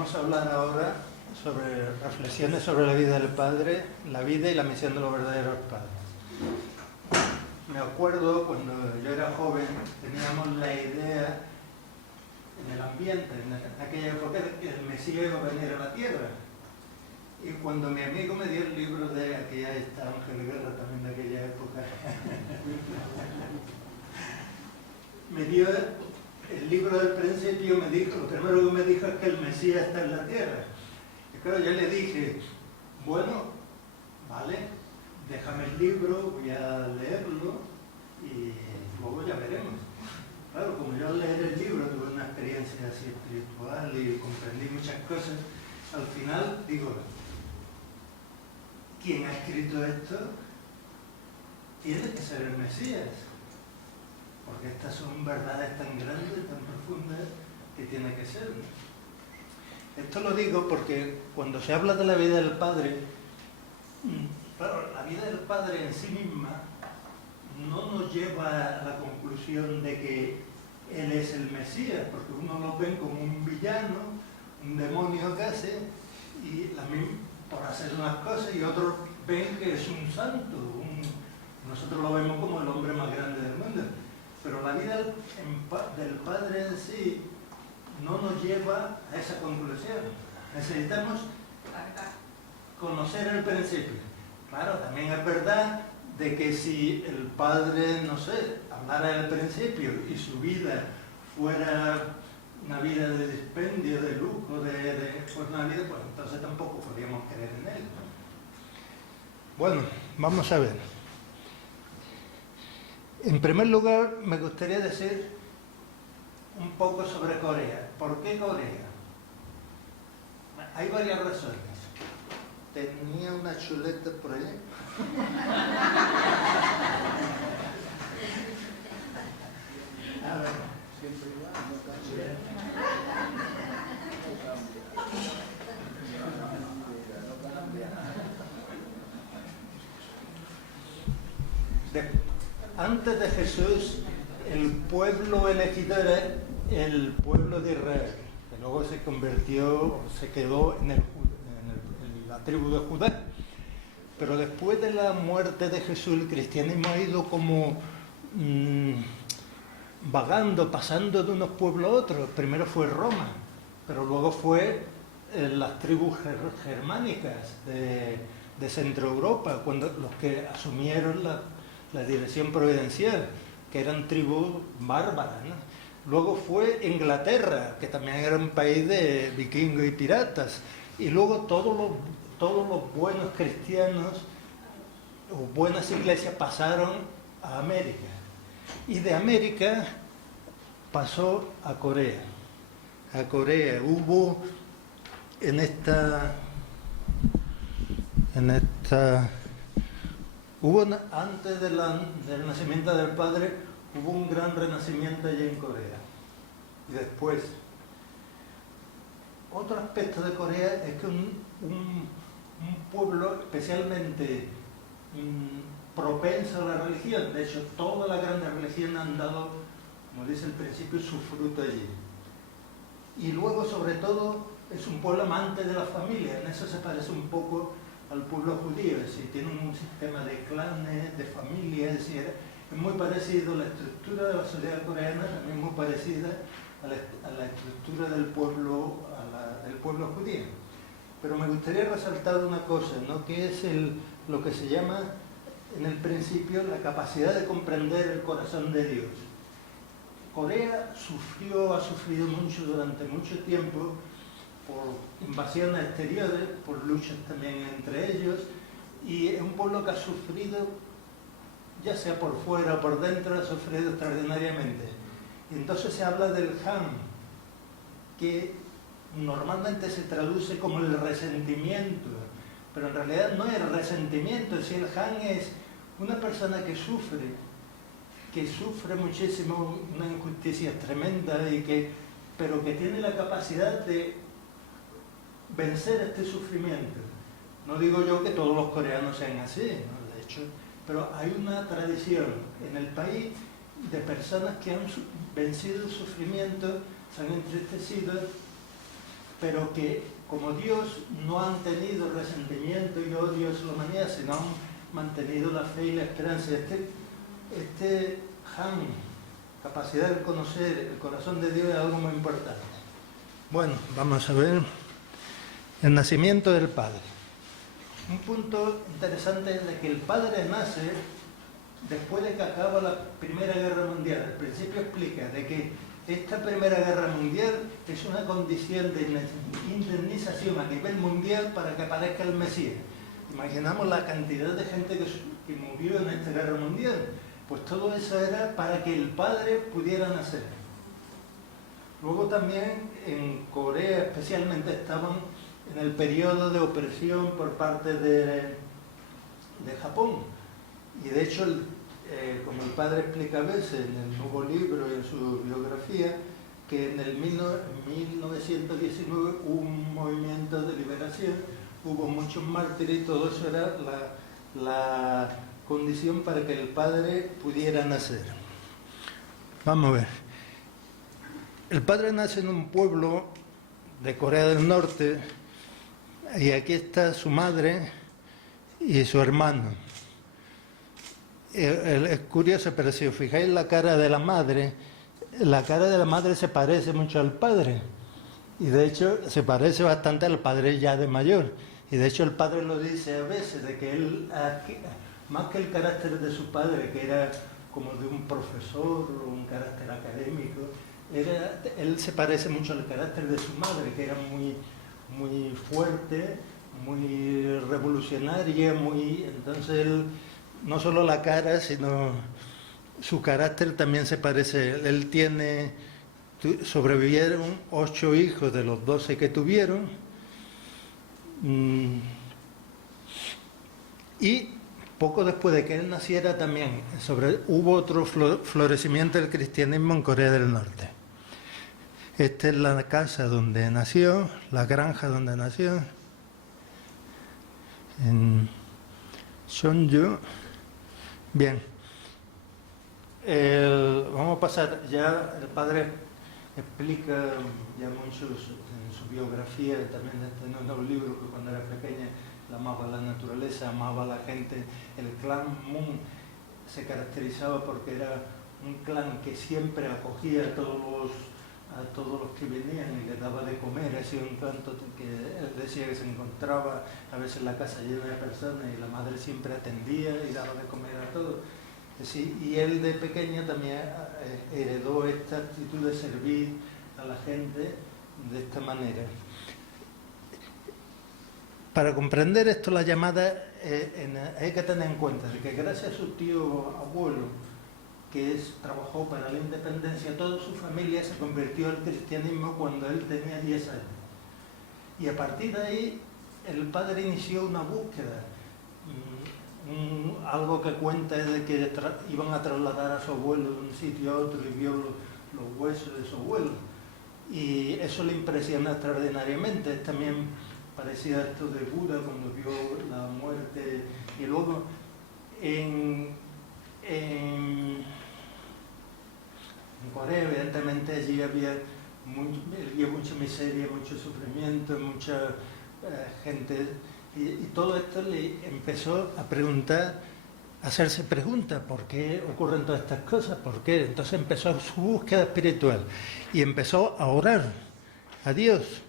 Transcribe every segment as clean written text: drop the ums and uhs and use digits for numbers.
Vamos a hablar ahora sobre reflexiones sobre la vida del Padre, la vida y la misión de los verdaderos padres. Me acuerdo cuando yo era joven, teníamos la idea en el ambiente, en aquella época, de que el Mesías iba a venir a la tierra. Y cuando mi amigo me dio el libro de aquella esta Ángel Guerra, también de aquella época, me dio el libro del principio, me dijo, lo primero que me dijo es que el Mesías está en la tierra. Y claro, yo le dije, bueno, vale, déjame el libro, voy a leerlo y luego ya veremos. Claro, como yo al leer el libro tuve una experiencia así espiritual y comprendí muchas cosas, al final digo, ¿quién ha escrito esto? Tiene que ser el Mesías, porque estas son verdades tan grandes, tan profundas, que tiene que ser. Esto lo digo porque cuando se habla de la vida del Padre, claro, la vida del Padre en sí misma no nos lleva a la conclusión de que Él es el Mesías, porque uno lo ve como un villano, un demonio casi, y por hacer unas cosas, y otros ven que es un santo, nosotros lo vemos como el hombre más grande del mundo. Pero la vida del Padre en sí no nos lleva a esa conclusión. Necesitamos conocer el principio. Claro, también es verdad de que si el Padre, no sé, hablara del principio y su vida fuera una vida de dispendio, de lujo, pues una vida, pues entonces tampoco podríamos creer en él. Bueno, vamos a ver. En primer lugar, me gustaría decir un poco sobre Corea. ¿Por qué Corea? Hay varias razones. Tenía una chuleta por ahí. A ver. Siempre igual, no cambia. Antes de Jesús, el pueblo elegido era el pueblo de Israel, que luego se quedó en la tribu de Judá. Pero después de la muerte de Jesús, el cristianismo ha ido como vagando, pasando de unos pueblos a otros. Primero fue Roma, pero luego fue las tribus germánicas de Centro Europa, cuando los que asumieron la dirección providencial, que eran tribus bárbaras, ¿no? Luego fue Inglaterra, que también era un país de vikingos y piratas, y luego todos los buenos cristianos o buenas iglesias pasaron a América, y de América pasó a Corea. Hubo antes del nacimiento del Padre, hubo un gran renacimiento allí en Corea. Y después, otro aspecto de Corea es que un pueblo especialmente propenso a la religión. De hecho, todas las grandes religiones han dado, como dice el principio, su fruto allí. Y luego, sobre todo, es un pueblo amante de la familia. En eso se parece un poco al pueblo judío, es decir, tiene un sistema de clanes, de familias, es decir, es muy parecido, la estructura de la sociedad coreana también es muy parecida a la estructura del pueblo judío. Pero me gustaría resaltar una cosa, ¿no?, que es lo que se llama en el principio la capacidad de comprender el corazón de Dios. Corea ha sufrido mucho durante mucho tiempo por invasiones exteriores, por luchas también entre ellos, y es un pueblo que ha sufrido, ya sea por fuera o por dentro, ha sufrido extraordinariamente. Y entonces se habla del Han, que normalmente se traduce como el resentimiento, pero en realidad no es resentimiento, es decir, el Han es una persona que sufre muchísimo una injusticia tremenda, pero que tiene la capacidad de vencer este sufrimiento. No digo yo que todos los coreanos sean así, ¿no? De hecho, pero hay una tradición en el país de personas que han vencido el sufrimiento, se han entristecido pero que como Dios no han tenido resentimiento y odio a su humanidad, sino han mantenido la fe y la esperanza. Este capacidad de conocer el corazón de Dios es algo muy importante. Bueno, vamos a ver el nacimiento del Padre. Un punto interesante es de que el Padre nace después de que acaba la Primera Guerra Mundial. Al principio explica de que esta Primera Guerra Mundial es una condición de indemnización a nivel mundial para que aparezca el Mesías. Imaginamos la cantidad de gente que murió en esta Guerra Mundial. Pues todo eso era para que el Padre pudiera nacer. Luego también en Corea especialmente estaban en el periodo de opresión por parte de Japón. Y de hecho, como el padre explica a veces en el nuevo libro y en su biografía, que en el 1919 hubo un movimiento de liberación, hubo muchos mártires y todo eso era la condición para que el Padre pudiera nacer. Vamos a ver. El Padre nace en un pueblo de Corea del Norte y aquí está su madre y su hermano. Es curioso, pero si os fijáis la cara de la madre se parece mucho al padre. Y de hecho se parece bastante al padre ya de mayor. Y de hecho el padre lo dice a veces, de que él, más que el carácter de su padre, que era como de un profesor o un carácter académico, él se parece mucho al carácter de su madre, que era muy, muy fuerte, muy revolucionaria, entonces él, no solo la cara, sino su carácter también se parece. Él sobrevivieron 8 hijos de los 12 que tuvieron, y poco después de que él naciera también hubo otro florecimiento del cristianismo en Corea del Norte. Esta es la casa donde nació, la granja donde nació, en Seonju. Bien, vamos a pasar, ya el padre explica ya mucho en su biografía, también en los libros, que cuando era pequeña él amaba la naturaleza, amaba a la gente. El clan Moon se caracterizaba porque era un clan que siempre acogía a todos los que venían y les daba de comer. Ha sido un clan que él decía que se encontraba a veces la casa llena de personas y la madre siempre atendía y daba de comer a todos. Y él de pequeño también heredó esta actitud de servir a la gente de esta manera. Para comprender esto, la llamada, hay que tener en cuenta de que gracias a su tío abuelo, que trabajó para la independencia, toda su familia se convirtió al cristianismo cuando él tenía 10 años. Y a partir de ahí, el padre inició una búsqueda. Algo que cuenta es de que iban a trasladar a su abuelo de un sitio a otro y vio los huesos de su abuelo. Y eso le impresiona extraordinariamente. Es también parecido a esto de Buda cuando vio la muerte. Y luego en Corea, evidentemente, allí había mucha miseria, mucho sufrimiento, mucha gente, y todo esto le empezó a hacerse preguntas: ¿por qué ocurren todas estas cosas? ¿Por qué? Entonces empezó su búsqueda espiritual y empezó a orar a Dios.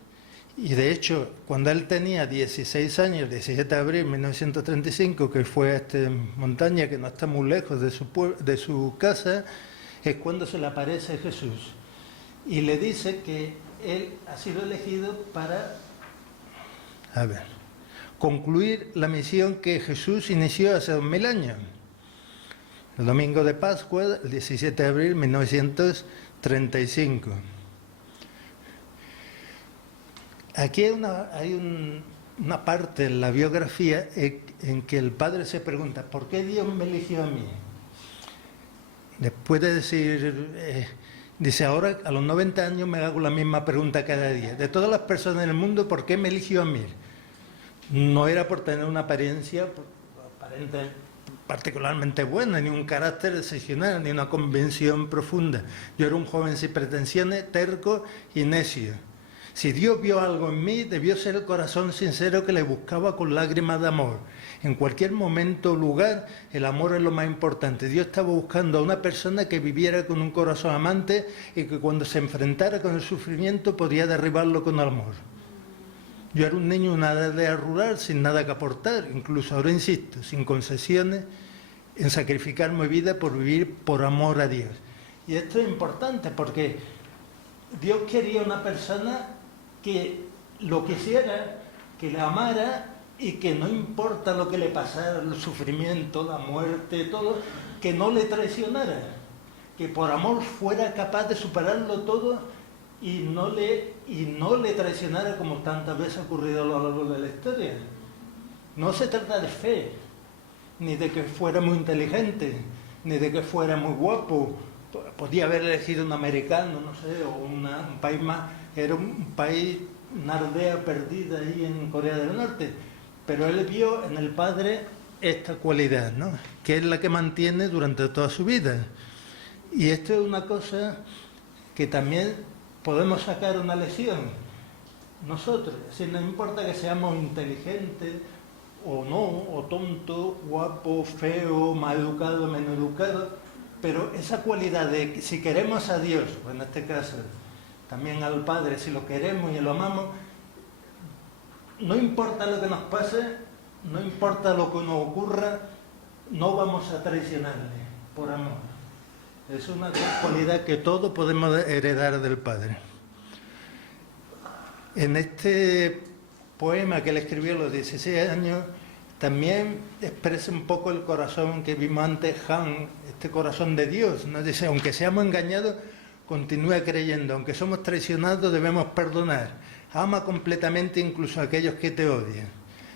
Y de hecho, cuando él tenía 16 años, el 17 de abril de 1935, que fue a esta montaña que no está muy lejos de su casa, es cuando se le aparece Jesús y le dice que él ha sido elegido para concluir la misión que Jesús inició hace 2000 años, el domingo de Pascua, el 17 de abril de 1935. Aquí hay una parte en la biografía en que el padre se pregunta: ¿por qué Dios me eligió a mí? Después de decir, dice: ahora a los 90 años me hago la misma pregunta cada día. De todas las personas en el mundo, ¿por qué me eligió a mí? No era por tener una apariencia particularmente buena, ni un carácter excepcional, ni una convicción profunda. Yo era un joven sin pretensiones, terco y necio. Si Dios vio algo en mí, debió ser el corazón sincero que le buscaba con lágrimas de amor. En cualquier momento o lugar, el amor es lo más importante. Dios estaba buscando a una persona que viviera con un corazón amante y que cuando se enfrentara con el sufrimiento podía derribarlo con amor. Yo era un niño en una aldea rural sin nada que aportar, incluso ahora insisto, sin concesiones, en sacrificar mi vida por vivir por amor a Dios. Y esto es importante porque Dios quería una persona que lo quisiera, que le amara y que no importa lo que le pasara, el sufrimiento, la muerte, todo, que no le traicionara, que por amor fuera capaz de superarlo todo y no le traicionara como tantas veces ha ocurrido a lo largo de la historia. No se trata de fe, ni de que fuera muy inteligente, ni de que fuera muy guapo. Podía haber elegido un americano, no sé, o un país más. Era un país, una aldea perdida ahí en Corea del Norte. Pero él vio en el padre esta cualidad, ¿no?, que es la que mantiene durante toda su vida. Y esto es una cosa que también podemos sacar una lección nosotros. Si no importa que seamos inteligentes o no, o tonto, guapo, feo, mal educado, menos educado, pero esa cualidad de que si queremos a Dios, o en este caso también al Padre, si lo queremos y lo amamos, no importa lo que nos pase, no importa lo que nos ocurra, no vamos a traicionarle por amor. Es una cualidad que todos podemos heredar del Padre. En este poema que él escribió a los 16 años, también expresa un poco el corazón que vimos antes, Han, este corazón de Dios. Nos dice, aunque seamos engañados, continúa creyendo. Aunque somos traicionados, debemos perdonar. Ama completamente incluso a aquellos que te odian.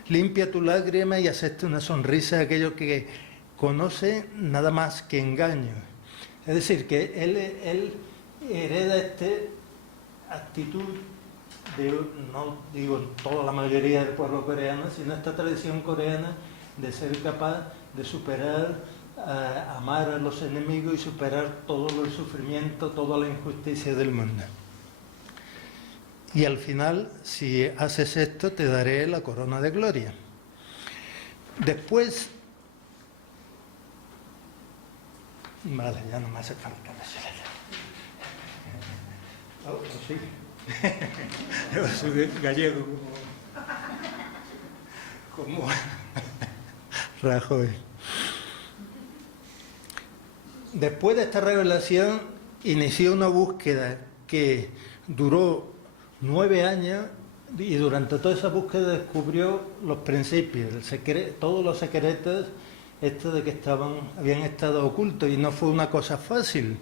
Limpia tu lágrima y acepta una sonrisa a aquellos que conocen nada más que engaño. Es decir, que él hereda esta actitud de, no digo toda la mayoría del pueblo coreano, sino esta tradición coreana de ser capaz de superar, amar a los enemigos y superar todo el sufrimiento, toda la injusticia del mundo. Y al final, si haces esto, te daré la corona de gloria. Después, vale, ya no me hace falta decirlo. Oh, sí. Yo soy gallego como Rajoy. Después de esta revelación inició una búsqueda que duró 9 años y durante toda esa búsqueda descubrió los principios, todos los secretos estos de que habían estado ocultos, y no fue una cosa fácil.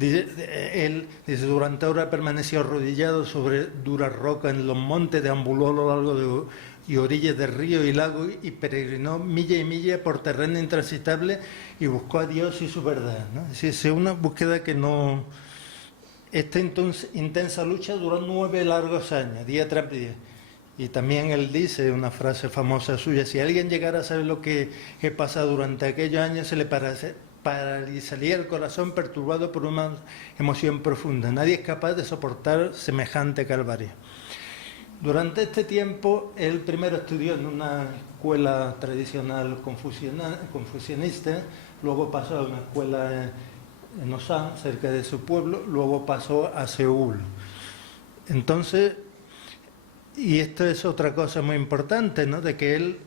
Él dice, durante horas permaneció arrodillado sobre duras rocas en los montes, deambuló a lo largo y orillas de ríos y lagos y peregrinó milla y milla por terreno intransitable y buscó a Dios y su verdad, ¿no? Es una búsqueda que no... Esta intensa lucha duró 9 largos años, día tras día. Y también él dice, una frase famosa suya, si alguien llegara a saber lo que he pasado durante aquellos años, se le paralizaría el corazón perturbado por una emoción profunda. Nadie es capaz de soportar semejante calvario. Durante este tiempo, él primero estudió en una escuela tradicional confucianista, luego pasó a una escuela en Osan, cerca de su pueblo, luego pasó a Seúl. Entonces, y esto es otra cosa muy importante, ¿no?, de que él,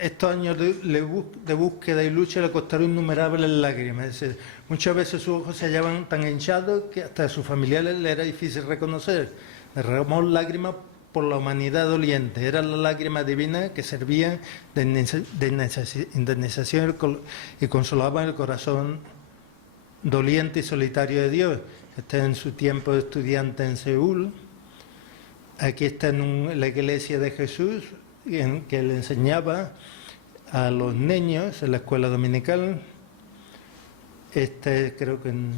estos años de búsqueda y lucha le costaron innumerables lágrimas. Es decir, muchas veces sus ojos se hallaban tan hinchados que hasta a sus familiares le era difícil reconocer. Derramó lágrimas por la humanidad doliente. Eran las lágrimas divinas que servían de indemnización y consolaban el corazón doliente y solitario de Dios. Está en su tiempo de estudiante en Seúl. Aquí está en la iglesia de Jesús, en que le enseñaba a los niños en la escuela dominical. Creo que en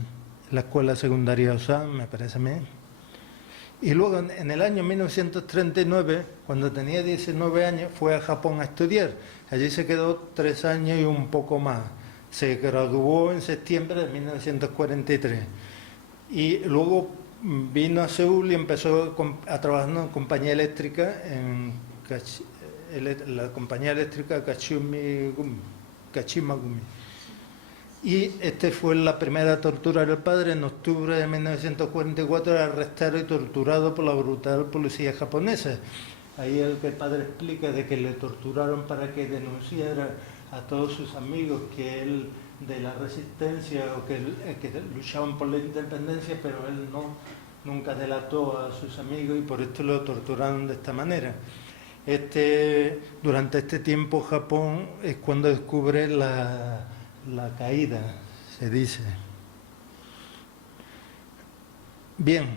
la escuela secundaria Osan, me parece a mí. Y luego en el año 1939, cuando tenía 19 años, fue a Japón a estudiar. Allí se quedó 3 años y un poco más. Se graduó en septiembre de 1943. Y luego vino a Seúl y empezó a trabajar en una compañía eléctrica, la compañía eléctrica Kachimagumi. Y fue la primera tortura del padre. En octubre de 1944 era arrestado y torturado por la brutal policía japonesa. Ahí el que el padre explica de que le torturaron para que denunciara a todos sus amigos que él de la resistencia o que luchaban por la independencia, pero él nunca delató a sus amigos y por esto lo torturaron de esta manera. Durante este tiempo Japón es cuando descubre la caída, se dice. Bien,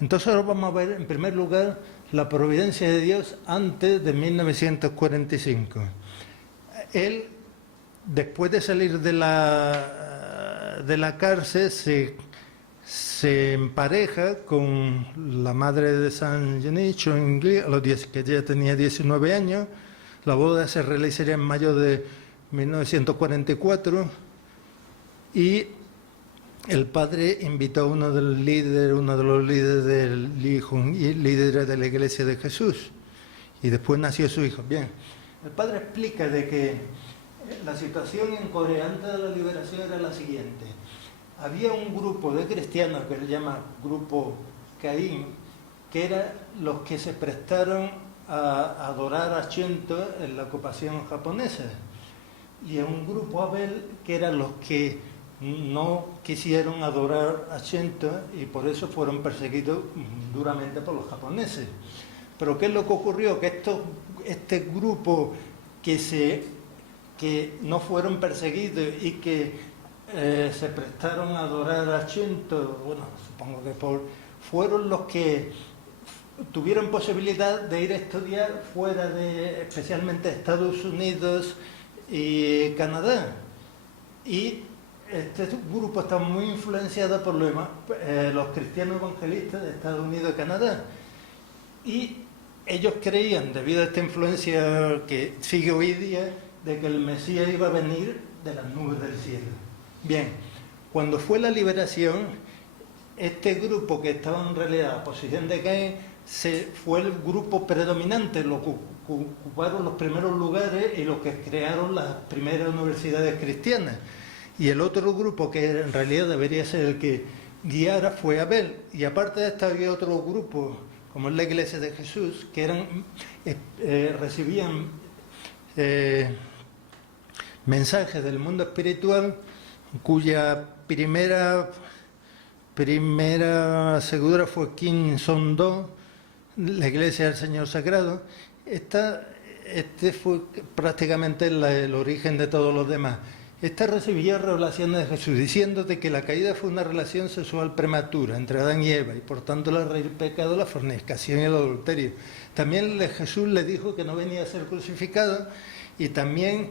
entonces ahora vamos a ver en primer lugar la providencia de Dios antes de 1945. Él, después de salir de la cárcel, se empareja con la madre de San Genicho, que ya tenía 19 años. La boda se realizaría en mayo de 1944 y el padre invitó a uno de los líderes del líderes de la Iglesia de Jesús, y después nació su hijo. Bien, el padre explica de que la situación en Corea antes de la liberación era la siguiente. Había un grupo de cristianos que se llama Grupo Caín, que eran los que se prestaron a adorar a Shinto en la ocupación japonesa, y un grupo Abel que eran los que no quisieron adorar a Shinto y por eso fueron perseguidos duramente por los japoneses. Pero ¿qué es lo que ocurrió? Que este grupo que no fueron perseguidos y que se prestaron a adorar a Shinto, bueno, supongo que fueron los que tuvieron posibilidad de ir a estudiar fuera de, especialmente Estados Unidos y Canadá. Y este grupo está muy influenciado por los cristianos evangelistas de Estados Unidos y Canadá. Y ellos creían, debido a esta influencia que sigue hoy día, de que el Mesías iba a venir de las nubes del cielo. Bien, cuando fue la liberación, este grupo que estaba en realidad en la posición de Caín fue el grupo predominante, lo que ocuparon los primeros lugares y los que crearon las primeras universidades cristianas. Y el otro grupo que en realidad debería ser el que guiara fue Abel. Y aparte de esto había otro grupo, como es la Iglesia de Jesús, que recibían mensajes del mundo espiritual, cuya primera seguidora fue Kim Son-do, la Iglesia del Señor Sagrado. Este fue prácticamente el origen de todos los demás. Esta recibía revelaciones de Jesús diciéndote que la caída fue una relación sexual prematura entre Adán y Eva y por tanto la raíz del pecado, la fornicación y el adulterio. También Jesús le dijo que no venía a ser crucificado y también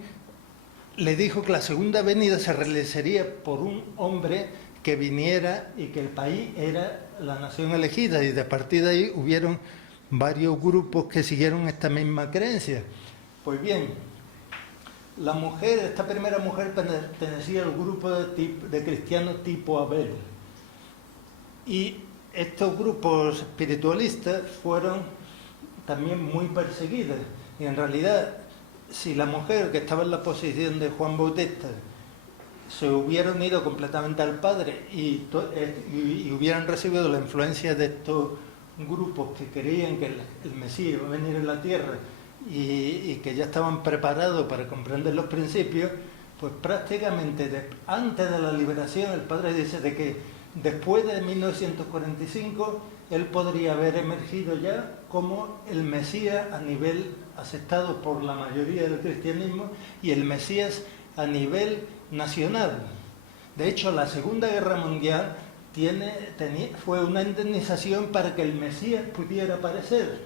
le dijo que la segunda venida se realizaría por un hombre que viniera y que el país era la nación elegida, y de partir de ahí hubieron varios grupos que siguieron esta misma creencia. Pues bien, esta primera mujer pertenecía al grupo de cristianos tipo Abel, y estos grupos espiritualistas fueron también muy perseguidos, y en realidad si la mujer que estaba en la posición de Juan Bautista se hubiera unido completamente al Padre y hubieran recibido la influencia de estos grupos que creían que el Mesías iba a venir en la tierra y que ya estaban preparados para comprender los principios, pues prácticamente antes de la liberación el Padre dice de que después de 1945 él podría haber emergido ya como el Mesías a nivel aceptado por la mayoría del cristianismo y el Mesías a nivel nacional. De hecho, la Segunda Guerra Mundial fue una indemnización para que el Mesías pudiera aparecer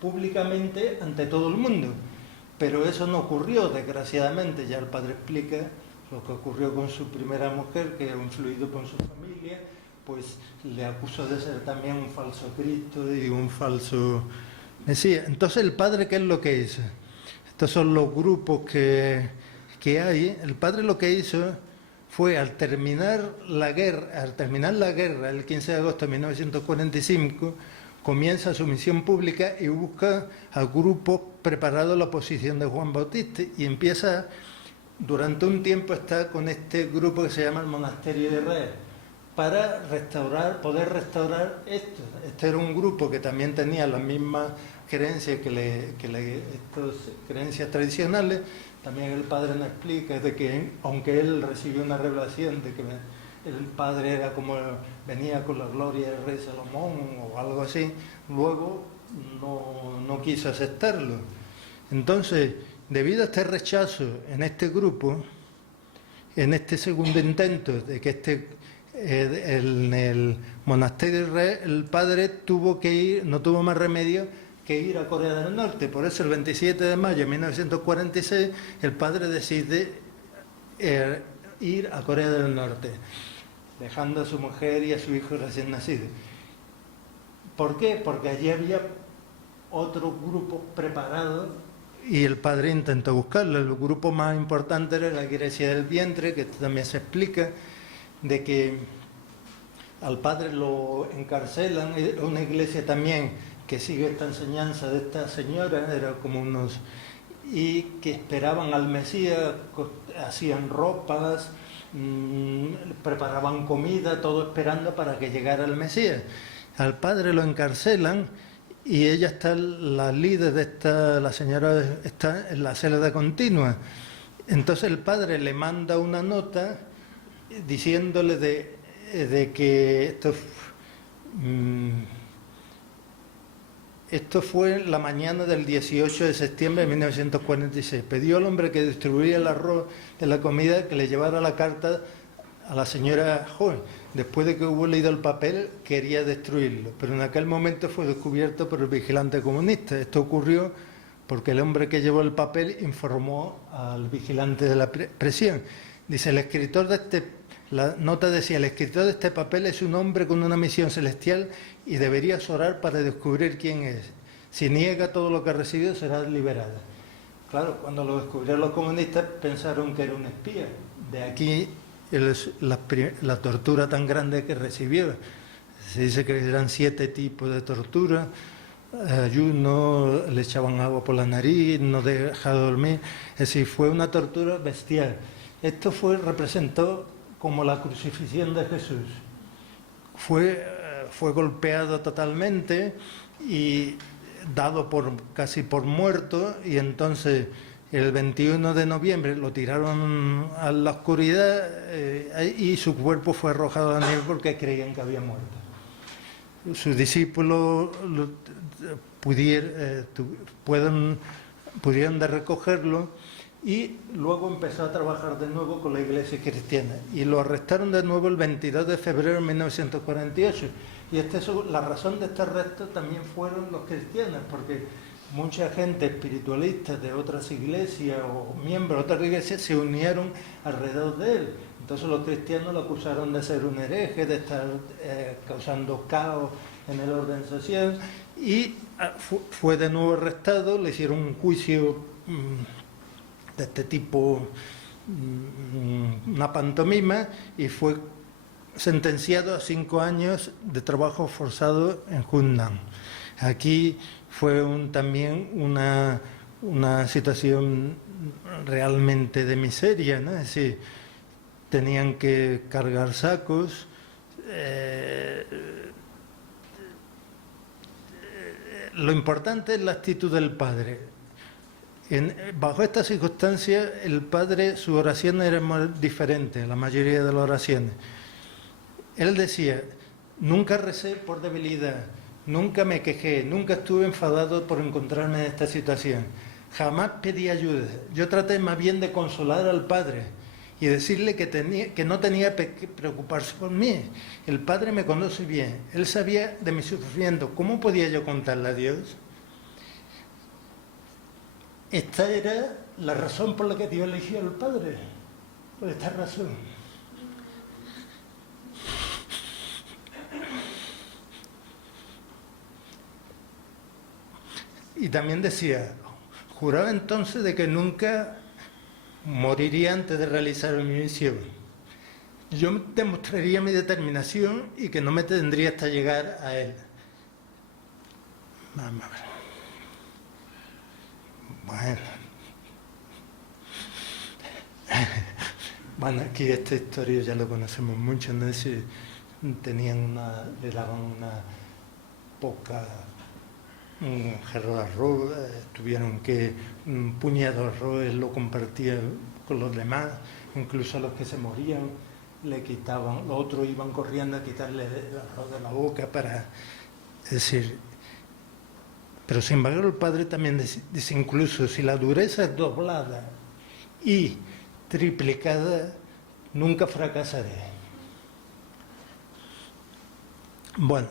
públicamente ante todo el mundo. Pero eso no ocurrió, desgraciadamente. Ya el Padre explica lo que ocurrió con su primera mujer, que influido por su familia, pues le acusó de ser también un falso Cristo y un falso Mesías. Entonces el Padre, ¿qué es lo que hizo? Estos son los grupos que hay. El Padre lo que hizo fue al terminar la guerra, el 15 de agosto de 1945, comienza su misión pública y busca a grupos preparados a la oposición de Juan Bautista y empieza, durante un tiempo está con este grupo que se llama el Monasterio de Israel, para poder restaurar esto. Este era un grupo que también tenía las mismas creencias estas creencias tradicionales. También el padre nos explica de que, aunque él recibió una revelación de que el padre era como venía con la gloria del rey Salomón o algo así, luego no quiso aceptarlo. Entonces, debido a este rechazo en este grupo, en este segundo intento de que en el monasterio de Israel, el padre tuvo que ir, no tuvo más remedio que ir a Corea del Norte. Por eso el 27 de mayo de 1946 el padre decide ir a Corea del Norte, dejando a su mujer y a su hijo recién nacido. ¿Por qué? Porque allí había otro grupo preparado y el padre intentó buscarlo. El grupo más importante era la Iglesia del Vientre, que también se explica, de que al padre lo encarcelan, una iglesia también que sigue esta enseñanza de esta señora, era como unos, y que esperaban al Mesías, hacían ropas, preparaban comida, todo esperando para que llegara el Mesías. Al padre lo encarcelan y ella está, la líder de la señora está en la celda continua. Entonces el padre le manda una nota diciéndole de que esto fue la mañana del 18 de septiembre de 1946. Pidió al hombre que distribuía el arroz de la comida que le llevara la carta a la señora joven. Después de que hubo leído el papel, quería destruirlo, pero en aquel momento fue descubierto por el vigilante comunista. Esto ocurrió porque el hombre que llevó el papel informó al vigilante de la prisión. Dice, la nota decía, el escritor de este papel es un hombre con una misión celestial y deberías orar para descubrir quién es. Si niega todo lo que ha recibido, será liberada. Claro, cuando lo descubrieron los comunistas pensaron que era un espía. De aquí la tortura tan grande que recibió. Se dice que eran 7 tipos de tortura. Ayuno, le echaban agua por la nariz, no dejaba dormir. Es decir, fue una tortura bestial. Esto representó como la crucifixión de Jesús. Fue golpeado totalmente y dado casi por muerto, y entonces el 21 de noviembre lo tiraron a la oscuridad y su cuerpo fue arrojado a la nieve porque creían que había muerto. Sus discípulos pudieron de recogerlo y luego empezó a trabajar de nuevo con la iglesia cristiana y lo arrestaron de nuevo el 22 de febrero de 1948 y la razón de este arresto también fueron los cristianos, porque mucha gente espiritualista de otras iglesias o miembros de otras iglesias se unieron alrededor de él. Entonces los cristianos lo acusaron de ser un hereje, de estar causando caos en el orden social y fue de nuevo arrestado, le hicieron un juicio de este tipo, una pantomima, y fue sentenciado a 5 años de trabajo forzado en Hunan. Aquí fue también una situación realmente de miseria, ¿no? Es decir, tenían que cargar sacos, lo importante es la actitud del padre. Bajo estas circunstancias, el padre, sus oraciones eran diferentes, la mayoría de las oraciones. Él decía, nunca recé por debilidad, nunca me quejé, nunca estuve enfadado por encontrarme en esta situación, jamás pedí ayuda. Yo traté más bien de consolar al padre y decirle que no tenía que preocuparse por mí. El padre me conoce bien, él sabía de mi sufrimiento. ¿Cómo podía yo contarle a Dios? Esta era la razón por la que Dios eligió al Padre, por esta razón. Y también decía, juraba entonces de que nunca moriría antes de realizar mi misión. yo demostraría mi determinación y que no me tendría hasta llegar a él. Vamos a ver. Bueno, aquí esta historia ya lo conocemos mucho, ¿no? Si le daban una poca, un jarro de arroz, tuvieron que un puñado de arroz, él lo compartía con los demás, incluso a los que se morían le quitaban, los otros iban corriendo a quitarle el arroz de la boca para, es decir, pero sin embargo el padre también dice incluso si la dureza es doblada y triplicada, nunca fracasaré. Bueno,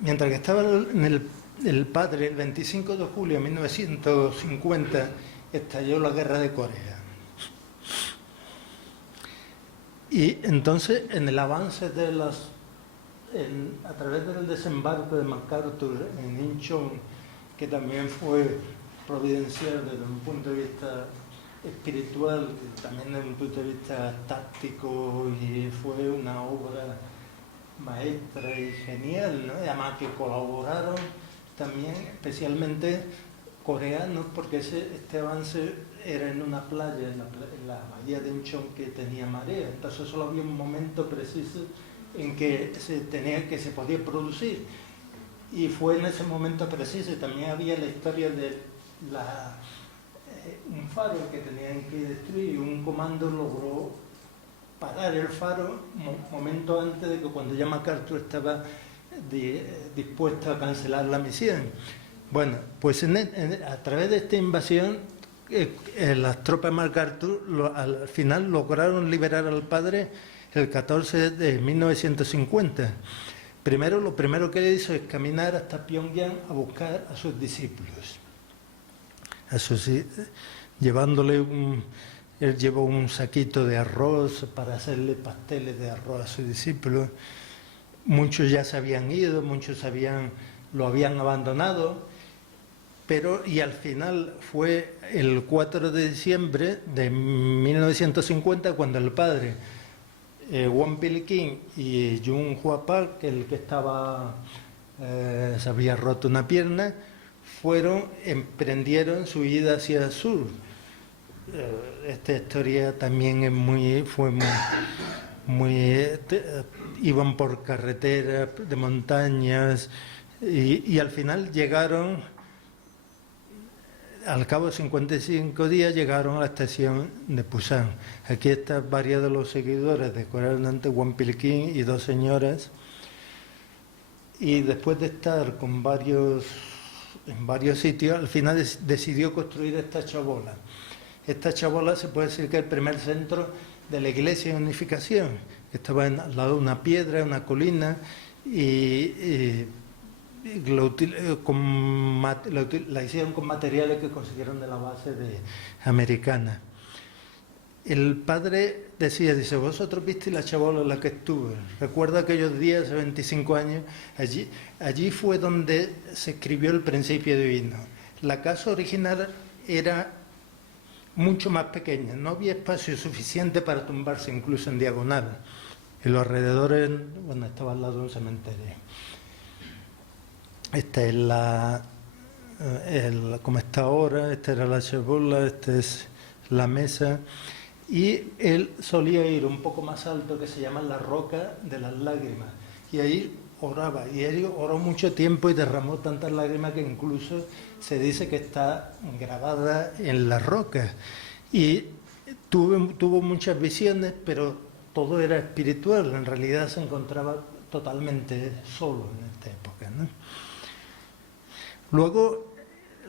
mientras que estaba en el padre, el 25 de julio de 1950, estalló la guerra de Corea. Y entonces, en el avance a través del desembarco de MacArthur en Incheon, que también fue providencial desde un punto de vista espiritual, también desde un punto de vista táctico, y fue una obra maestra y genial, ¿no? Y además que colaboraron también especialmente coreanos, porque este avance era en una playa, en la bahía de Incheon, que tenía marea, entonces solo había un momento preciso en que se podía producir, y fue en ese momento preciso. También había la historia de un faro que tenían que destruir, y un comando logró parar el faro momento antes de que, cuando ya MacArthur estaba dispuesto a cancelar la misión. Bueno, pues a través de esta invasión las tropas de MacArthur al final lograron liberar al padre el 14 de 1950. Lo primero que hizo es caminar hasta Pyongyang a buscar a sus discípulos. Él llevó un saquito de arroz para hacerle pasteles de arroz a sus discípulos. Muchos ya se habían ido, muchos lo habían abandonado, y al final fue el 4 de diciembre de 1950 cuando el padre, Won Pil-king y Jung Hwa-park, el que se había roto una pierna, emprendieron su ida hacia el sur. Esta historia también iban por carreteras de montañas y al final llegaron, al cabo de 55 días, llegaron a la estación de Pusan. Aquí están varios de los seguidores de Corea del Norte, Won Pil-king y dos señoras, y después de estar en varios sitios, al final decidió construir esta chabola. Esta chabola se puede decir que es el primer centro de la Iglesia de Unificación, que estaba al lado de una piedra, una colina, y la hicieron con materiales que consiguieron de la base americana. El padre dice, vosotros visteis la chabola en la que estuve. Recuerdo aquellos días, hace 25 años, allí fue donde se escribió el Principio Divino. La casa original era mucho más pequeña, no había espacio suficiente para tumbarse incluso en diagonal. En los alrededores, estaba al lado de un cementerio. Esta es como está ahora, esta era la chabola, esta es la mesa. Y él solía ir un poco más alto, que se llama la Roca de las Lágrimas, y ahí oraba, y él oró mucho tiempo y derramó tantas lágrimas que incluso se dice que está grabada en la roca. Y tuvo muchas visiones, pero todo era espiritual. En realidad se encontraba totalmente solo en esta época, ¿no? Luego,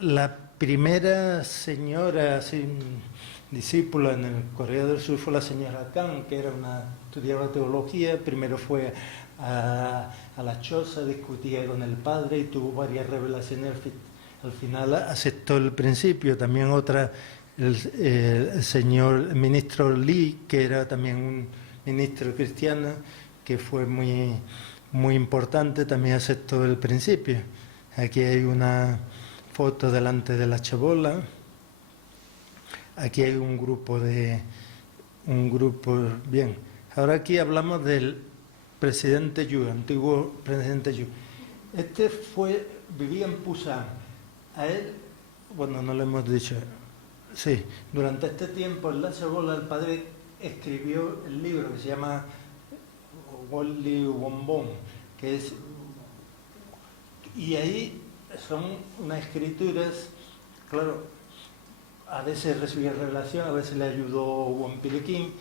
la primera señora discípula en el Corea del Sur fue la señora Kang, que estudiaba teología. Primero fue a la choza, discutía con el padre y tuvo varias revelaciones. Al final aceptó el principio. También el señor ministro Lee, que era también un ministro cristiano, que fue muy, muy importante, también aceptó el principio. Aquí hay una foto delante de la chabola. Aquí hay un grupo, bien. Ahora aquí hablamos del presidente Yu, antiguo presidente Yu. Este vivía en Pusan. A él, bueno, no lo hemos dicho. Sí, durante este tiempo en la Sobola el padre escribió el libro que se llama Wolli Wombon, que es... Y ahí son unas escrituras, claro, a veces recibía revelación, a veces le ayudó Wampiliquín,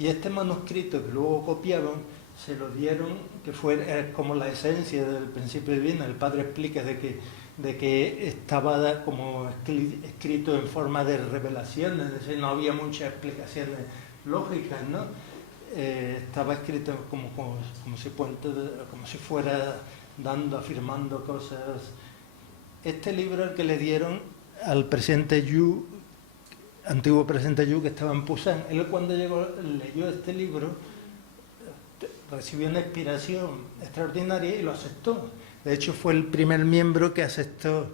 y este manuscrito que luego copiaron, se lo dieron, que fue como la esencia del principio divino. El padre explica de que estaba como escrito en forma de revelación, es decir, no había muchas explicaciones lógicas, ¿no? Estaba escrito como si fuera afirmando cosas. Este libro el que le dieron al presidente Yu, antiguo presidente Yu, que estaba en Pusan, él cuando llegó leyó este libro, recibió una inspiración extraordinaria y lo aceptó. De hecho, fue el primer miembro que aceptó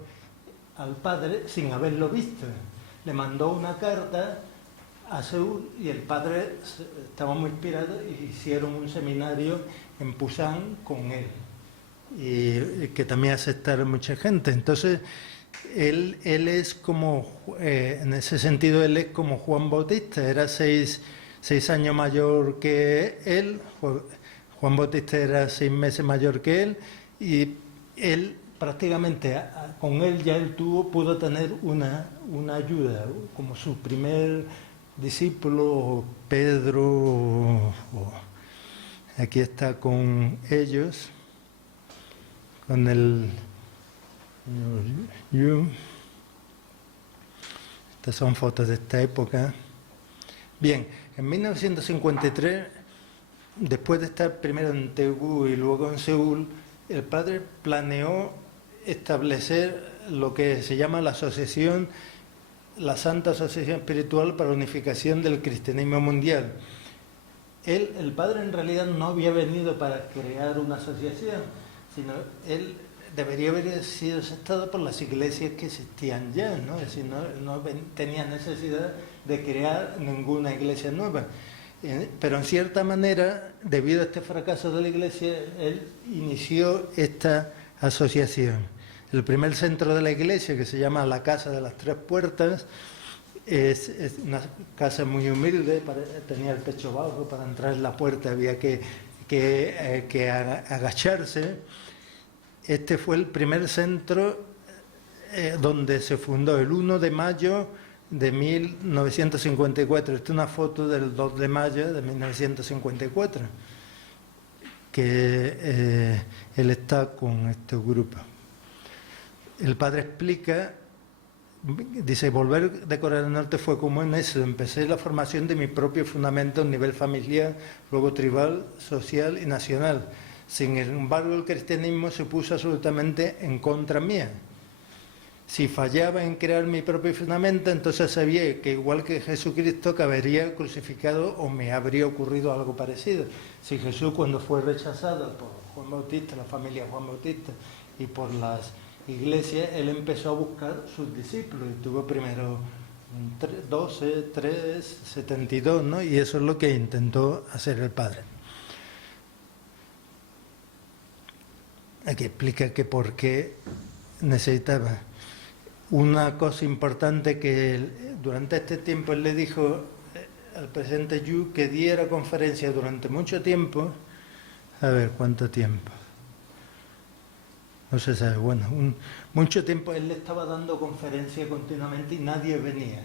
al padre sin haberlo visto. Le mandó una carta a Seúl y el padre estaba muy inspirado y hicieron un seminario en Pusan con él, y que también aceptaron mucha gente. Entonces, él es como, en ese sentido, él es como Juan Bautista, era 6 años mayor que él. Juan Bautista era 6 meses mayor que él, y él prácticamente, con él ya él pudo tener una ayuda, como su primer discípulo, Pedro, aquí está con ellos, con el Yu. Estas son fotos de esta época. Bien, en 1953, después de estar primero en Daegu y luego en Seúl, el padre planeó establecer lo que se llama la asociación, la Santa Asociación Espiritual para la Unificación del Cristianismo Mundial. El padre en realidad no había venido para crear una asociación, sino él debería haber sido aceptado por las iglesias que existían ya, ¿no? Es decir, no tenía necesidad de crear ninguna iglesia nueva. Pero en cierta manera, debido a este fracaso de la iglesia, él inició esta asociación. El primer centro de la iglesia, que se llama la Casa de las Tres Puertas, es una casa muy humilde, tenía el techo bajo, para entrar en la puerta había que agacharse. Este fue el primer centro donde se fundó el 1 de mayo de 1954. Esta es una foto del 2 de mayo de 1954, que él está con este grupo. El padre explica, dice, volver de Corea del Norte fue como en eso, empecé la formación de mi propio fundamento a nivel familiar, luego tribal, social y nacional. Sin embargo, el cristianismo se puso absolutamente en contra mía. Si fallaba en crear mi propio fundamento, entonces sabía que igual que Jesucristo cabería crucificado o me habría ocurrido algo parecido. Si Jesús, cuando fue rechazado por Juan Bautista, la familia Juan Bautista, y por las iglesias, él empezó a buscar sus discípulos y tuvo primero 12, 3, 72, ¿no? Y eso es lo que intentó hacer el padre. Aquí explica que por qué necesitaba. Una cosa importante que durante este tiempo él le dijo al presidente Yu que diera conferencias durante mucho tiempo. A ver, ¿cuánto tiempo? No se sabe. Bueno, mucho tiempo él le estaba dando conferencias continuamente y nadie venía.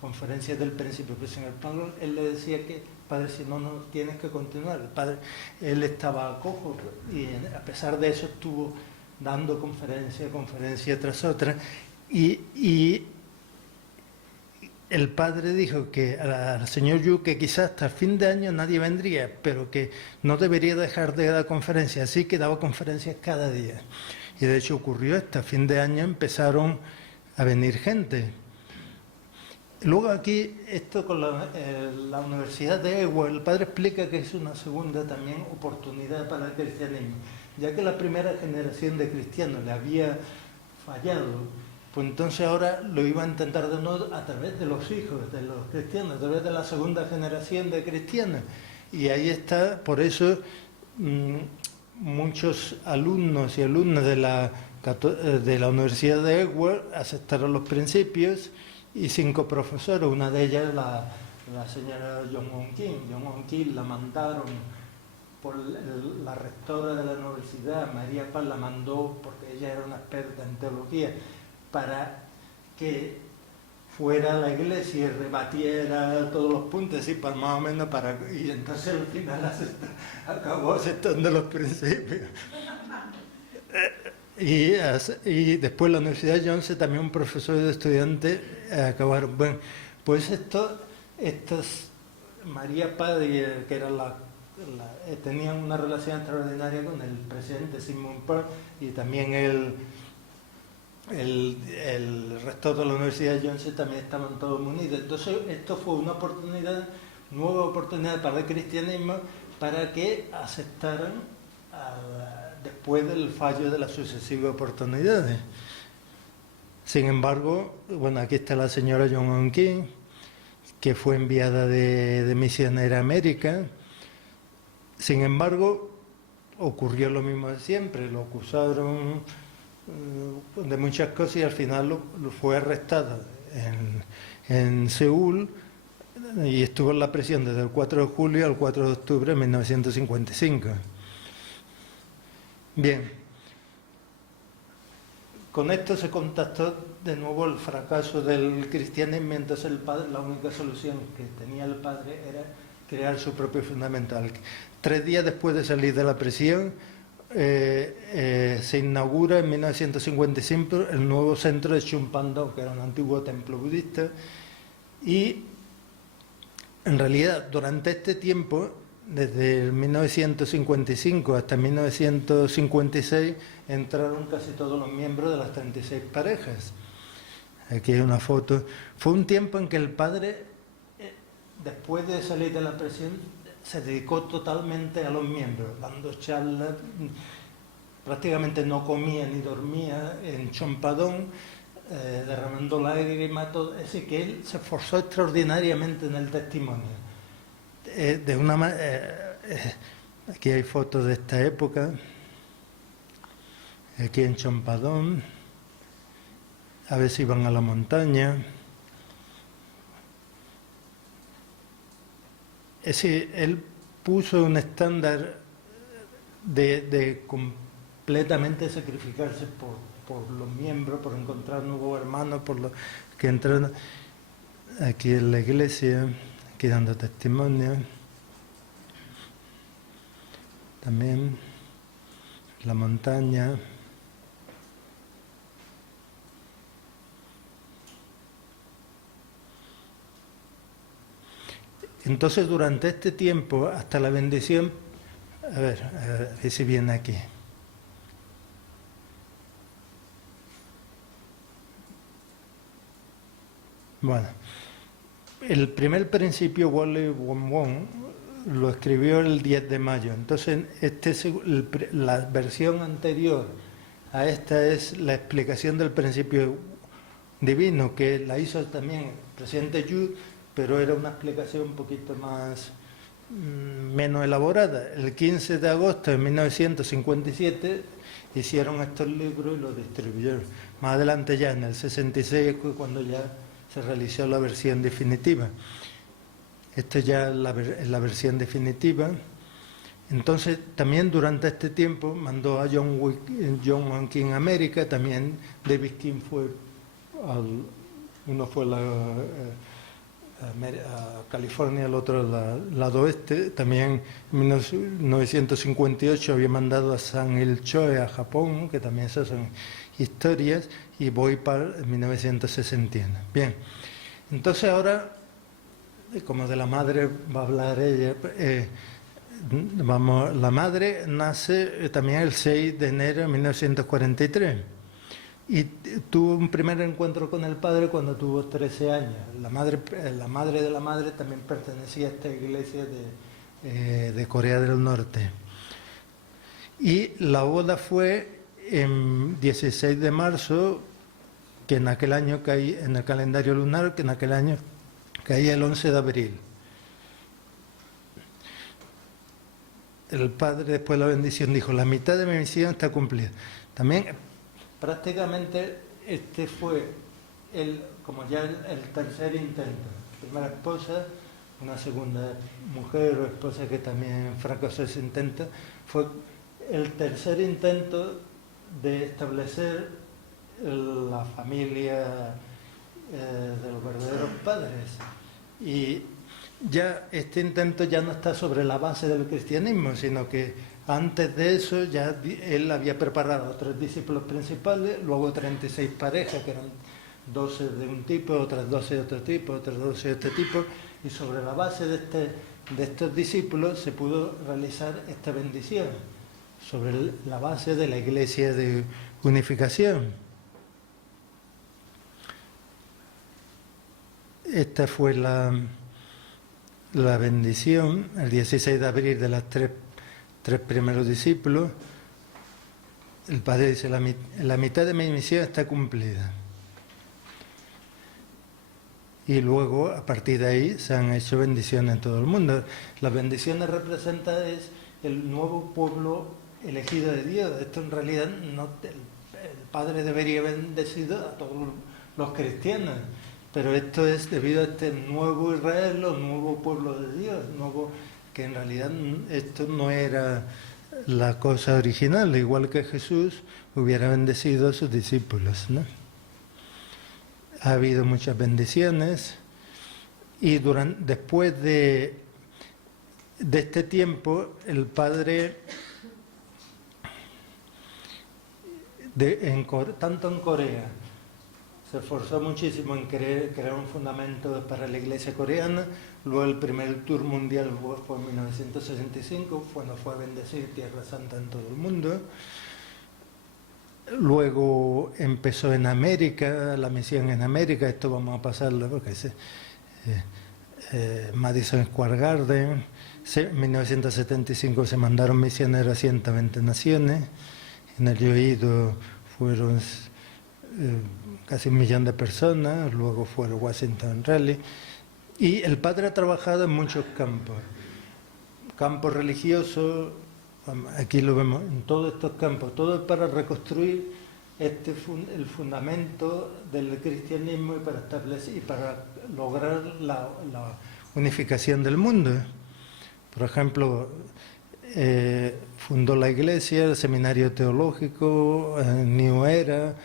Conferencias del principio. Pero sin embargo, él le decía que, padre, si no tienes que continuar. El padre, él estaba cojo y a pesar de eso estuvo dando conferencia tras otra. Y el padre dijo que al señor Yu que quizás hasta el fin de año nadie vendría, pero que no debería dejar de dar conferencias, así que daba conferencias cada día. Y de hecho ocurrió esto, a fin de año empezaron a venir gente. Luego aquí, esto con la Universidad de Ewha, el padre explica que es una segunda también oportunidad para el cristianismo, ya que la primera generación de cristianos le había fallado. Pues entonces ahora lo iba a intentar de nuevo a través de los hijos de los cristianos, a través de la segunda generación de cristianos. Y ahí está, por eso muchos alumnos y alumnas de la Universidad de Edward aceptaron los principios, y 5 profesores, una de ellas la señora John Won Kim. John Won Kim la mandaron por la rectora de la universidad, María Paz, la mandó porque ella era una experta en teología, para que fuera a la iglesia y rebatiera todos los puntos, y para más o menos y entonces al final acabó aceptando los principios. Y después la Universidad de Yonsei, también un profesor y estudiantes acabaron. Bueno, pues estas María Paz, que era tenían una relación extraordinaria con el presidente Sigmund Freud, y también el rector de la Universidad de Yonsei también estaban todos unidos. Entonces esto fue una nueva oportunidad para el cristianismo, para que aceptaran después del fallo de las sucesivas oportunidades. Sin embargo, bueno, aquí está la señora John Won Kim, que fue enviada de misionera a América. Sin embargo, ocurrió lo mismo de siempre, lo acusaron de muchas cosas y al final lo fue arrestada en Seúl, y estuvo en la prisión desde el 4 de julio al 4 de octubre de 1955. Bien, con esto se contactó de nuevo el fracaso del cristianismo. Entonces la única solución que tenía el padre era crear su propio fundamental. 3 días después de salir de la prisión, se inaugura en 1955 el nuevo centro de Chunpando, que era un antiguo templo budista, y en realidad durante este tiempo, desde el 1955 hasta 1956, entraron casi todos los miembros de las 36 parejas. Aquí hay una foto. Fue un tiempo en que el padre, después de salir de la prisión, se dedicó totalmente a los miembros, dando charlas, prácticamente no comía ni dormía en Chompadón, derramando lágrimas, todo. Es decir, que él se esforzó extraordinariamente en el testimonio. Aquí hay fotos de esta época, aquí en Chompadón, a veces iban a la montaña. Es decir, él puso un estándar de completamente sacrificarse por los miembros, por encontrar nuevos hermanos, por los que entraron aquí en la iglesia, aquí dando testimonio. También la montaña. Entonces, durante este tiempo, hasta la bendición, a ver si viene aquí. Bueno, el primer principio Wally Wong lo escribió el 10 de mayo. Entonces, la versión anterior a esta es la explicación del principio divino, que la hizo también el presidente Yu, pero era una explicación un poquito menos elaborada. El 15 de agosto de 1957 hicieron estos libros y los distribuyeron. Más adelante, ya en el 66, cuando ya se realizó la versión definitiva. Esto ya es la versión definitiva. Entonces, también durante este tiempo mandó a John Won Kim a América. También David Kim fue uno fue a California, el otro al lado oeste. También en 1958 había mandado a San Il Choe a Japón, que también esas son historias, y Boipal en 1961. Bien, entonces ahora, como de la madre va a hablar ella, la madre nace también el 6 de enero de 1943. Y tuvo un primer encuentro con el padre cuando tuvo 13 años. La madre de la madre también pertenecía a esta iglesia de Corea del Norte. Y la boda fue en 16 de marzo, que en aquel año caía, en el calendario lunar, que en aquel año caía el 11 de abril. el padre, después de la bendición, dijo: la mitad de mi misión está cumplida. También prácticamente este fue como ya el tercer intento. Primera esposa, una segunda mujer o esposa que también fracasó ese intento. Fue el tercer intento de establecer la familia de los verdaderos padres. Y ya este intento ya no está sobre la base del cristianismo, sino que antes de eso ya él había preparado a 3 discípulos principales, luego 36 parejas, que eran 12 de un tipo, otras 12 de otro tipo, otras 12 de este tipo, y sobre la base de estos discípulos se pudo realizar esta bendición, sobre la base de la Iglesia de Unificación. Esta fue la bendición, el 16 de abril, de los tres primeros discípulos. El Padre dice: la mitad de mi misión está cumplida. Y luego, a partir de ahí, se han hecho bendiciones en todo el mundo. Las bendiciones representan el nuevo pueblo elegido de Dios. Esto en realidad el Padre debería haber bendecido a todos los cristianos, pero esto es debido a este nuevo Israel, un nuevo pueblo de Dios, que en realidad esto no era la cosa original, igual que Jesús hubiera bendecido a sus discípulos, ¿no? Ha habido muchas bendiciones, y después de este tiempo, el Padre, tanto en Corea, se esforzó muchísimo en crear un fundamento para la Iglesia coreana. Luego el primer tour mundial fue en 1965, cuando fue a bendecir Tierra Santa en todo el mundo. Luego empezó en América, la misión en América. Esto vamos a pasarlo porque es Madison Square Garden. En 1975 se mandaron misioneros a 120 naciones. En el yo he ido fueron casi 1 millón de personas. Luego fue el Washington Rally. Y el Padre ha trabajado en muchos campos religiosos. Aquí lo vemos en todos estos campos, todo es para reconstruir el fundamento del cristianismo y para establecer y para lograr la unificación del mundo. Por ejemplo, fundó la Iglesia, el Seminario Teológico, New Era,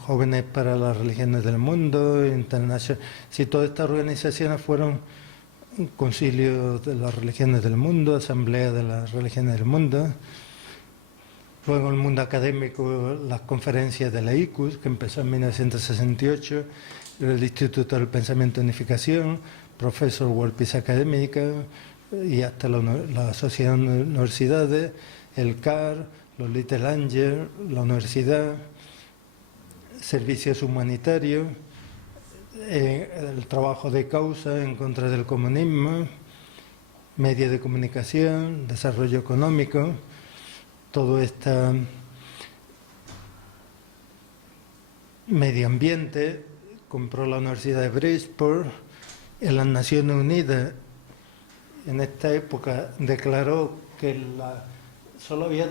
Jóvenes para las Religiones del Mundo, Internacional. Sí, todas estas organizaciones fueron un concilio de las religiones del mundo, asamblea de las religiones del mundo. Luego en el mundo académico, las conferencias de la ICUS, que empezó en 1968, el Instituto del Pensamiento de Unificación, Professor World Peace Académica, y hasta la Sociedad de Universidades, el CAR, los Little Angels, la universidad, servicios humanitarios, el trabajo de causa en contra del comunismo, medios de comunicación, desarrollo económico, todo este medio ambiente. Compró la Universidad de Bridgeport. En las Naciones Unidas, en esta época, declaró que solo había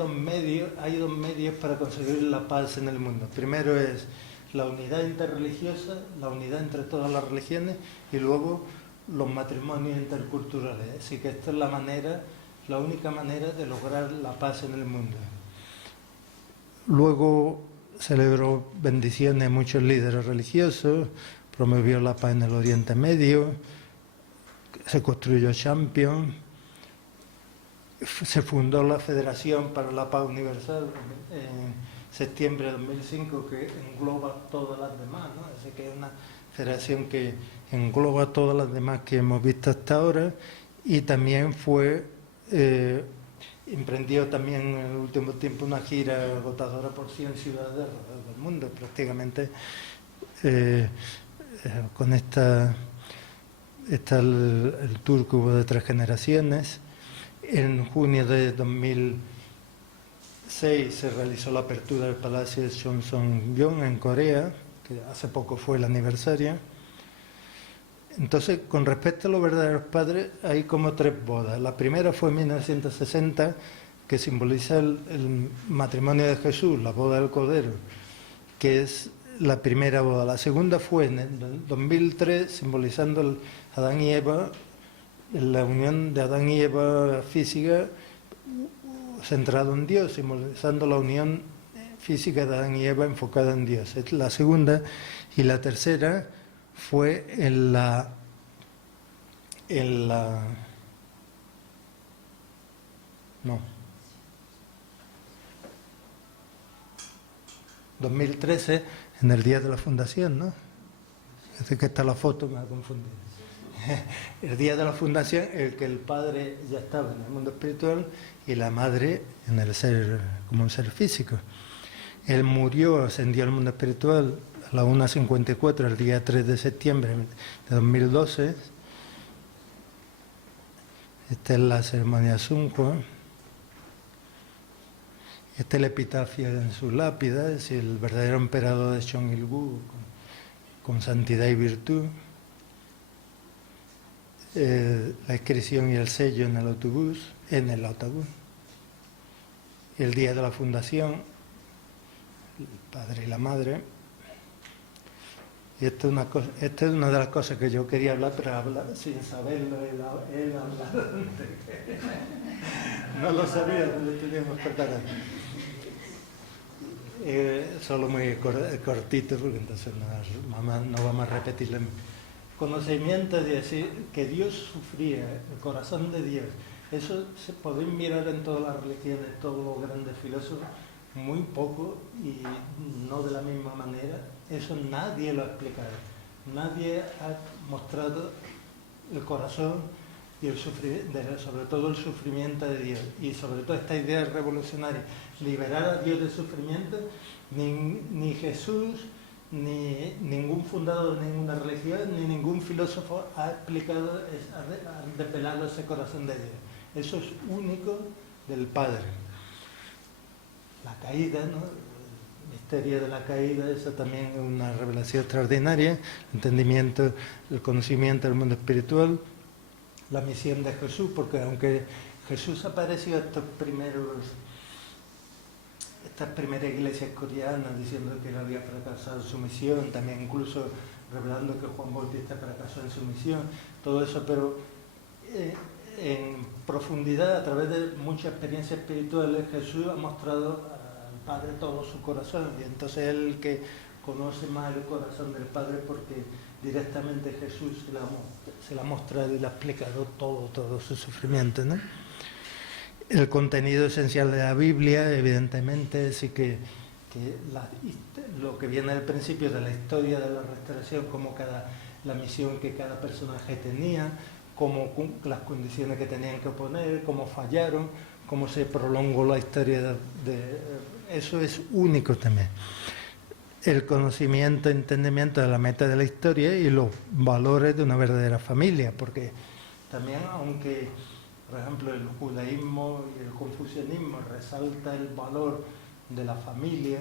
hay dos medios para conseguir la paz en el mundo. Primero es la unidad interreligiosa, la unidad entre todas las religiones, y luego los matrimonios interculturales. Así que esta es la única manera de lograr la paz en el mundo. Luego celebró bendiciones a muchos líderes religiosos, promovió la paz en el Oriente Medio, se construyó Champion, se fundó la Federación para la Paz Universal en septiembre de 2005, que engloba todas las demás, ¿no? Así que es una federación que engloba todas las demás que hemos visto hasta ahora, y también emprendió también en el último tiempo una gira agotadora por 100 ciudades alrededor del mundo, prácticamente con está el tour que hubo de 3 generaciones. En junio de 2006 se realizó la apertura del Palacio de Chonson-gyeong en Corea, que hace poco fue el aniversario. Entonces, con respecto a los verdaderos padres, hay como 3 bodas. La primera fue en 1960, que simboliza el matrimonio de Jesús, la boda del Cordero, que es la primera boda. La segunda fue en el 2003, simbolizando el Adán y Eva, la unión de Adán y Eva física, centrado en Dios, simbolizando la unión física de Adán y Eva enfocada en Dios. Es la segunda. Y la tercera fue en la 2013, en el día de la fundación, ¿no? Es que está la foto, me ha confundido. El día de la fundación, el que el padre ya estaba en el mundo espiritual y la madre en el ser, como un ser físico. Él murió, ascendió al mundo espiritual a la 1:54, el día 3 de septiembre de 2012. Esta es la ceremonia Sunqua. Este es el epitafio en su lápida, es el verdadero emperador de Cheon-il-gu, con santidad y virtud. La inscripción y el sello en el autobús. El día de la fundación, el padre y la madre. Y esta es una de las cosas que yo quería hablar, pero hablar sin saberlo, él hablar. No lo sabía, lo teníamos preparado. Solo muy cortito, porque entonces no vamos a repetirlo. Conocimiento de decir que Dios sufría, el corazón de Dios. Eso se puede mirar en todas las religiones, todos los grandes filósofos, muy poco y no de la misma manera. Eso nadie lo ha explicado. Nadie ha mostrado el corazón y el sobre todo el sufrimiento de Dios. Y sobre todo esta idea revolucionaria, liberar a Dios del sufrimiento, ni Jesús, ni ningún fundador de ninguna religión, ni ningún filósofo ha explicado, ha desvelado ese corazón de Dios. Eso es único del Padre. La caída, ¿no? El misterio de la caída, eso también es una revelación extraordinaria, el entendimiento, el conocimiento del mundo espiritual, la misión de Jesús, porque aunque Jesús apareció a estas primeras iglesias coreanas diciendo que él había fracasado en su misión, también incluso revelando que Juan Bautista fracasó en su misión, todo eso, pero en profundidad, a través de muchas experiencias espirituales, Jesús ha mostrado al Padre todo su corazón, y entonces él el que conoce más el corazón del Padre, porque directamente Jesús se le ha mostrado y le ha explicado todo su sufrimiento, ¿no? El contenido esencial de la Biblia, evidentemente, sí que lo que viene al principio de la historia de la restauración, como la misión que cada personaje tenía, como las condiciones que tenían que poner, cómo fallaron, cómo se prolongó la historia eso es único también. El conocimiento, entendimiento de la meta de la historia y los valores de una verdadera familia, porque también, aunque por ejemplo el judaísmo y el confucianismo resalta el valor de la familia,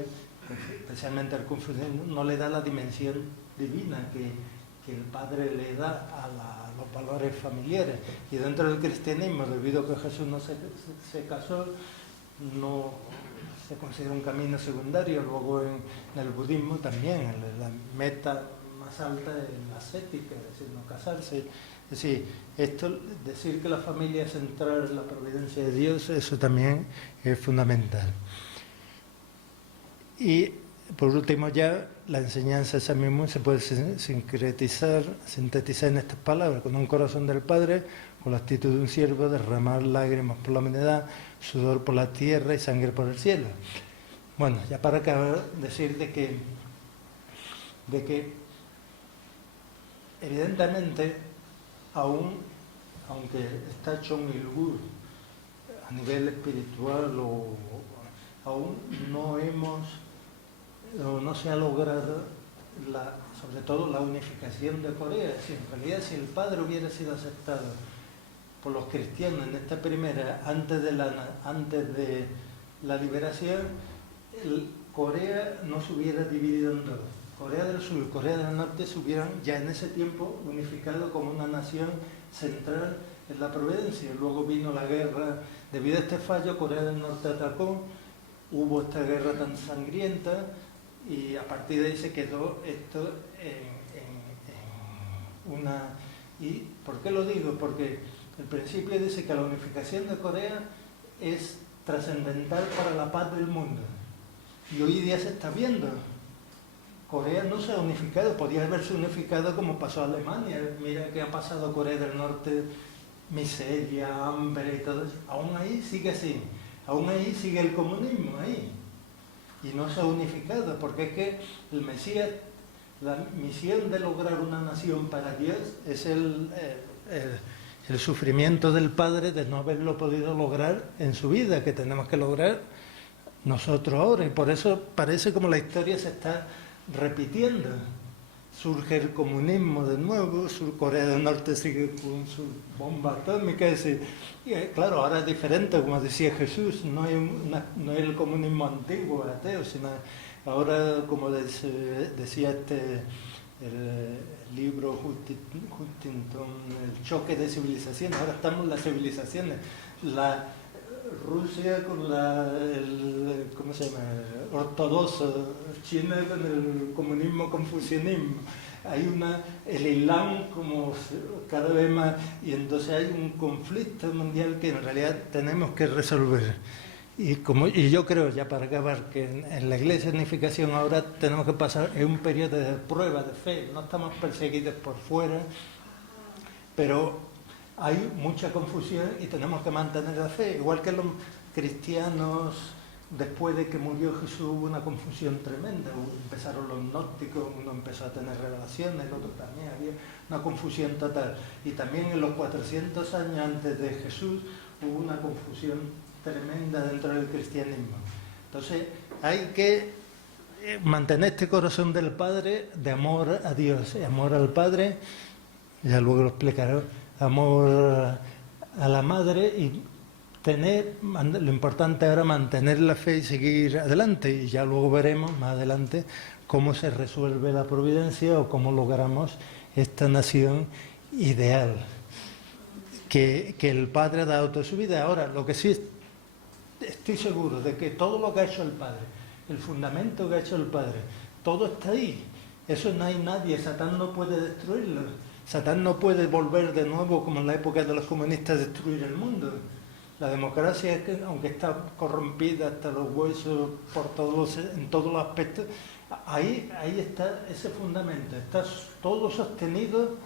especialmente el confucianismo no le da la dimensión divina que el Padre le da a los valores familiares. Y dentro del cristianismo, debido a que Jesús no se casó, no se considera un camino secundario. Luego en el budismo también, la meta más alta es la ascética, es decir, no casarse. Es decir, decir que la familia es central en la providencia de Dios, eso también es fundamental. Y por último ya, la enseñanza esa misma se puede sintetizar en estas palabras: con un corazón del Padre, con la actitud de un siervo, derramar lágrimas por la humanidad, sudor por la tierra y sangre por el cielo. Bueno, ya para acabar, decir de que evidentemente, aunque está Cheon-il-gu a nivel espiritual, aún no se ha logrado sobre todo la unificación de Corea. Si en realidad, si el Padre hubiera sido aceptado por los cristianos en esta primera, antes de la liberación, Corea no se hubiera dividido en dos. Corea del Sur y Corea del Norte se hubieran ya en ese tiempo unificado como una nación central en la providencia. Luego vino la guerra. Debido a este fallo, Corea del Norte atacó, hubo esta guerra tan sangrienta y a partir de ahí se quedó esto en una... ¿Y por qué lo digo? Porque el principio dice que la unificación de Corea es trascendental para la paz del mundo. Y hoy día se está viendo. Corea no se ha unificado, podría haberse unificado como pasó a Alemania. Mira qué ha pasado a Corea del Norte, miseria, hambre y todo eso. Aún ahí sigue así, aún ahí sigue el comunismo ahí. Y no se ha unificado, porque es que el Mesías, la misión de lograr una nación para Dios es el sufrimiento del Padre de no haberlo podido lograr en su vida, que tenemos que lograr nosotros ahora. Y por eso parece como la historia se está repitiendo. Surge el comunismo de nuevo, Corea del Norte sigue con su bomba atómica. Y claro, ahora es diferente, como decía Jesús, no es el comunismo antiguo, ateo, sino ahora, como decía el libro Huntington, el choque de civilizaciones. Ahora estamos en las civilizaciones. La Rusia con ¿cómo se llama? Ortodoxo, China con el comunismo, confucianismo. Hay el Islam como cada vez más, y entonces hay un conflicto mundial que en realidad tenemos que resolver. Y yo creo, ya para acabar, que en la Iglesia de Unificación ahora tenemos que pasar en un periodo de prueba de fe. No estamos perseguidos por fuera, pero hay mucha confusión y tenemos que mantener la fe. Igual que los cristianos, después de que murió Jesús, hubo una confusión tremenda. Empezaron los gnósticos, uno empezó a tener revelaciones, el otro también, había una confusión total. Y también en los 400 años antes de Jesús hubo una confusión tremenda dentro del cristianismo. Entonces hay que mantener este corazón del Padre de amor a Dios, amor al Padre, ya luego lo explicaré, amor a la Madre, y lo importante ahora mantener la fe y seguir adelante, y ya luego veremos más adelante cómo se resuelve la providencia o cómo logramos esta nación ideal que el Padre ha dado toda su vida. Ahora, lo que sí estoy seguro de que todo lo que ha hecho el Padre, el fundamento que ha hecho el Padre, todo está ahí. Eso no hay nadie, Satán no puede destruirlo. Satán no puede volver de nuevo, como en la época de los comunistas, a destruir el mundo. La democracia, aunque está corrompida hasta los huesos en todos los aspectos, ahí está ese fundamento. Está todo sostenido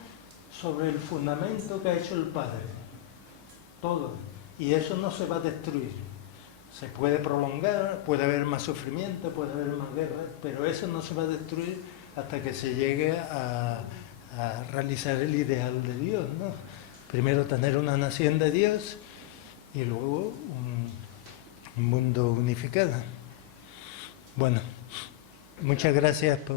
sobre el fundamento que ha hecho el Padre. Todo. Y eso no se va a destruir. Se puede prolongar, puede haber más sufrimiento, puede haber más guerra, pero eso no se va a destruir hasta que se llegue a realizar el ideal de Dios, ¿no? Primero tener una nación de Dios y luego un mundo unificado. Bueno, muchas gracias por...